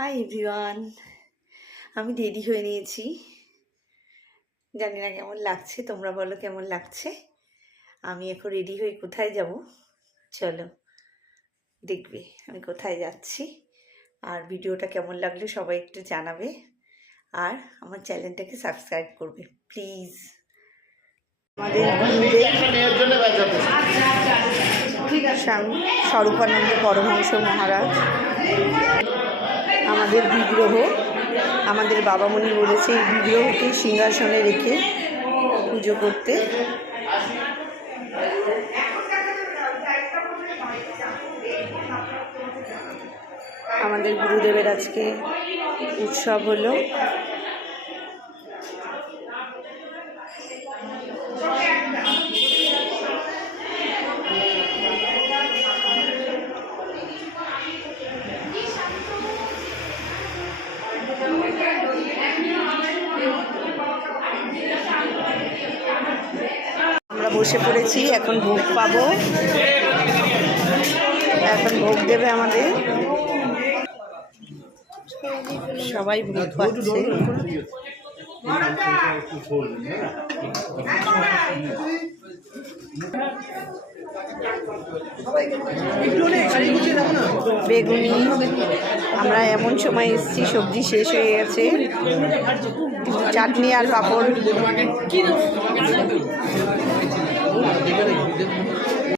Hi everyone, আমি ready হয়ে নিয়েছি। জানি না কেমন লাগছে, তোমরা বলো কেমন লাগছে। আমি এখন রেডি হয়ে কোথায় যাব, চলো দেখবে আমি কোথায় যাচ্ছি। আর ভিডিওটা কেমন লাগলো সবাই একটু জানাবে, আর আমার চ্যানেলটাকে সাবস্ক্রাইব করবে প্লিজ। আমাদের স্বরূপানন্দ পরমহংস মহারাজ, আমাদের বিগ্রহ, আমাদের বাবামণি বলেছে এই বিগ্রহকে সিংহাসনে রেখে পুজো করতে। আমাদের গুরুদেবের আজকে উৎসব হলো। আমরা বসে পড়েছি, এখন ভোগ পাবো, এখন ভোগ দেবে আমাদের। সবাই ভোগ পাচ্ছে। বেগুনি, আমরা এমন সময় এসেছি সবজি শেষ হয়ে গেছে, চাটনি আর পাঁপড়।